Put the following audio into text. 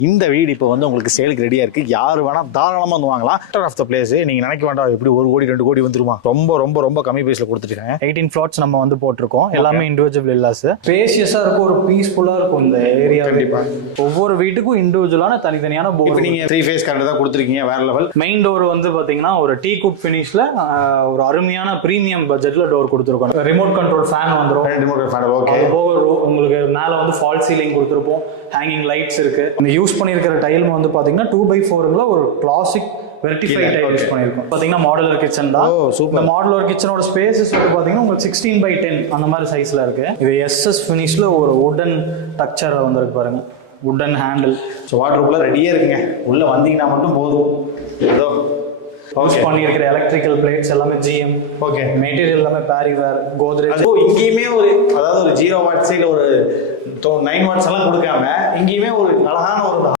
இந்த வீடு இப்போ வந்து உங்களுக்கு சேலுக்கு ரெடியா இருக்கு. யாரு வேணா தாராளமா வந்து வாங்கலாம். Centre of the place. நீங்க நினைக்க வேண்டாம் எப்படி 1 கோடி 2 கோடி வந்துருமா. ரொம்ப ரொம்ப ரொம்ப கம்மி பிரைஸ்ல கொடுத்துருக்காங்க. 18 ஃபிளாட்ஸ் நம்ம வந்து போட்டிருக்கோம். எல்லாமே இண்டிவிஜுவல் வில்லாஸ். ஸ்பேஷியஸா இருக்கும், ஒரு பீஸ்ஃபுல்லா இருக்கும் இந்த ஏரியா. கண்டிப்பா ஒவ்வொரு வீட்டுக்கும் இண்டிவிஜுவலான தனித்தனியான போர். இப்போ நீங்க 3 ஃபேஸ் கரண்ட் தான் கொடுத்துருக்கீங்க. வேற லெவல். மெயின் டோர் வந்து பாத்தீங்கன்னா ஒரு டீ குட் ஃபினிஷ்ல ஒரு அருமையான பிரீமியம் பட்ஜெட்ல டோர் கொடுத்துருக்கோம். ரிமோட் கண்ட்ரோல் ஃபேன் வந்துரும். Remote fan okay. உங்களுக்கு மேல வந்து ஃபால் சீலிங் கொடுத்துருப்போம். ஹேங்கிங் லைட்ஸ் இருக்கு. இந்த யூஸ் பண்ணியிருக்கிற டைல் வந்து பாத்தீங்கன்னா 2x4ல ஒரு கிளாசிக் வெர்டிஃபை டைல் யூஸ் பண்ணியிருக்கோம். பாத்தீங்கன்னா மாடுலர் கிச்சன் தான். இந்த மாடுலர் கிச்சனோட ஸ்பேசஸ் வந்து பாத்தீங்கன்னா உங்களுக்கு 16x10 அந்த மாதிரி சைஸ்ல இருக்கு. இது எஸ்எஸ் ஃபினிஷ்ல ஒரு வுடன் டக்சர் வந்திருக்கு பாருங்க. வுடன் ஹேண்டில். ஸோ வாட்டருக்குள்ள ரெடியா இருக்குங்க. உள்ள வந்தீங்கன்னா மட்டும் போதும். ஏதோ யூஸ் பண்ணியிருக்கிற எலக்ட்ரிக்கல் பிளேட்ஸ் எல்லாமே GM. ஓகே. மெட்டீரியல் எல்லாமே பேரிவேர், கோத்ரேஜ். இங்கேயுமே ஒரு அதாவது ஒரு 0 வாட்ஸ் ஒரு 9 வாட்ஸ் எல்லாம் கொடுக்காம இங்கேயுமே ஒரு அழகான ஒரு